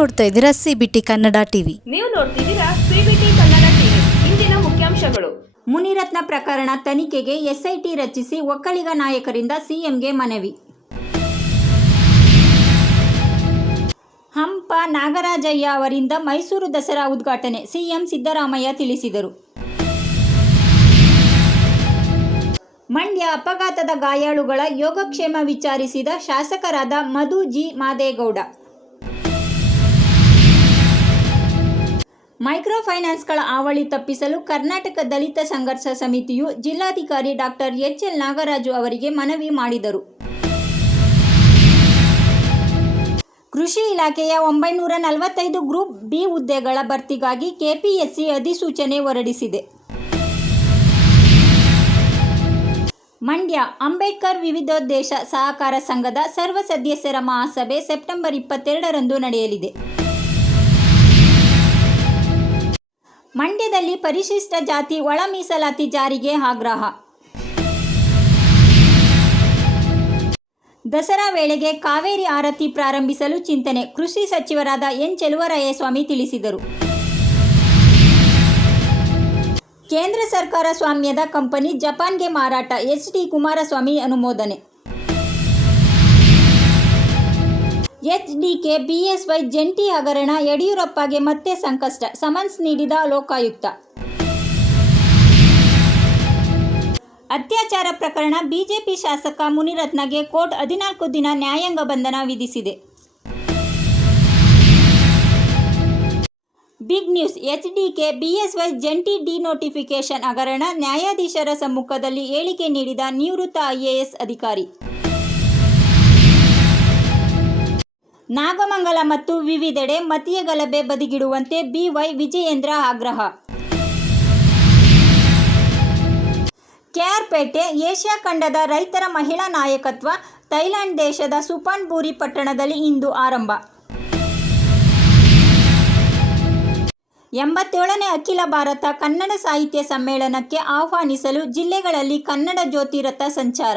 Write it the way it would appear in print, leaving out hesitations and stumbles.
ನೋಡ್ತಾ ಇದ್ದೀರಾ CBT Kannada TV. ನೀವು ನೋಡ್ತಿದ್ದೀರಾ ಸಿಬಿಟಿ ಕನ್ನಡ ಟಿವಿ. ಇಂದಿನ ಮುಖ್ಯಾಂಶಗಳು. ಮುನಿರತ್ನ ಪ್ರಕರಣ ತನಿಖೆಗೆ ಎಸ್ಐಟಿ ರಚಿಸಿ ಒಕ್ಕಲಿಗ ನಾಯಕರಿಂದ ಸಿಎಂಗೆ ಮನವಿ. ಹಂಪ ನಾಗರಾಜಯ್ಯ ಅವರಿಂದ ಮೈಸೂರು ದಸರಾ ಉದ್ಘಾಟನೆ ಸಿಎಂ ಸಿದ್ದರಾಮಯ್ಯ ತಿಳಿಸಿದರು. ಮಂಡ್ಯ ಅಪಘಾತದ ಗಾಯಾಳುಗಳ ಯೋಗಕ್ಷೇಮ ವಿಚಾರಿಸಿದ ಶಾಸಕರಾದ ಮಧು ಜಿ ಮಾದೇಗೌಡ. ಮೈಕ್ರೋ ಫೈನಾನ್ಸ್ಗಳ ಹಾವಳಿ ತಪ್ಪಿಸಲು ಕರ್ನಾಟಕ ದಲಿತ ಸಂಘರ್ಷ ಸಮಿತಿಯು ಜಿಲ್ಲಾಧಿಕಾರಿ ಡಾಕ್ಟರ್ ಎಚ್.ಎಲ್. ನಾಗರಾಜು ಅವರಿಗೆ ಮನವಿ ಮಾಡಿದರು. ಕೃಷಿ ಇಲಾಖೆಯ 945 ಗ್ರೂಪ್ ಬಿ ಹುದ್ದೆಗಳ ಭರ್ತಿಗಾಗಿ ಕೆಪಿಎಸ್ಸಿ ಅಧಿಸೂಚನೆ ಹೊರಡಿಸಿದೆ. ಮಂಡ್ಯ ಅಂಬೇಡ್ಕರ್ ವಿವಿಧೋದ್ದೇಶ ಸಹಕಾರ ಸಂಘದ ಸರ್ವ ಸದಸ್ಯರ ಮಹಾಸಭೆ ಸೆಪ್ಟೆಂಬರ್ 22ರಂದು ನಡೆಯಲಿದೆ. ಮಂಡ್ಯದಲ್ಲಿ ಪರಿಶಿಷ್ಟ ಜಾತಿ ಒಳ ಮೀಸಲಾತಿ ಜಾರಿಗೆ ಆಗ್ರಹ. ದಸರಾ ವೇಳೆಗೆ ಕಾವೇರಿ ಆರತಿ ಪ್ರಾರಂಭಿಸಲು ಚಿಂತನೆ ಕೃಷಿ ಸಚಿವರಾದ ಎನ್. ಚೆಲುವರಾಯಸ್ವಾಮಿ ತಿಳಿಸಿದರು. ಕೇಂದ್ರ ಸರ್ಕಾರ ಸ್ವಾಮ್ಯದ ಕಂಪನಿ ಜಪಾನ್ಗೆ ಮಾರಾಟ ಎಚ್.ಡಿ. ಕುಮಾರಸ್ವಾಮಿ ಅನುಮೋದನೆ. ಎಚ್ಡಿಕೆ ಬಿಎಸ್ವೈ ಜಂಟಿ ಹಗರಣ ಯಡಿಯೂರಪ್ಪಗೆ ಮತ್ತೆ ಸಂಕಷ್ಟ ಸಮನ್ಸ್ ನೀಡಿದ ಲೋಕಾಯುಕ್ತ. ಅತ್ಯಾಚಾರ ಪ್ರಕರಣ ಬಿಜೆಪಿ ಶಾಸಕ ಮುನಿರತ್ನಗೆ ಕೋರ್ಟ್ 14 ದಿನ ನ್ಯಾಯಾಂಗ ಬಂಧನ ವಿಧಿಸಿದೆ. ಬಿಗ್ ನ್ಯೂಸ್ ಎಚ್ಡಿಕೆ ಬಿಎಸ್ವೈ ಜಂಟಿ ಡಿನೋಟಿಫಿಕೇಶನ್ ಹಗರಣ ನ್ಯಾಯಾಧೀಶರ ಸಮ್ಮುಖದಲ್ಲಿ ಹೇಳಿಕೆ ನೀಡಿದ ನಿವೃತ್ತ ಐಎಎಸ್ ಅಧಿಕಾರಿ. ನಾಗಮಂಗಲ ಮತ್ತು ವಿವಿಧೆಡೆ ಮತೀಯ ಗಲಭೆ ಬದಿಗಿಡುವಂತೆ ಬಿವೈ ವಿಜಯೇಂದ್ರ ಆಗ್ರಹ. ಕೆಆರ್ಪೇಟೆ ಏಷ್ಯಾ ಖಂಡದ ರೈತರ ಮಹಿಳಾ ನಾಯಕತ್ವ ಥೈಲ್ಯಾಂಡ್ ದೇಶದ ಸುಪಾನ್ಬುರಿ ಪಟ್ಟಣದಲ್ಲಿ ಇಂದು ಆರಂಭ. 87ನೇ ಅಖಿಲ ಭಾರತ ಕನ್ನಡ ಸಾಹಿತ್ಯ ಸಮ್ಮೇಳನಕ್ಕೆ ಆಹ್ವಾನಿಸಲು ಜಿಲ್ಲೆಗಳಲ್ಲಿ ಕನ್ನಡ ಜ್ಯೋತಿ ರಥ ಸಂಚಾರ.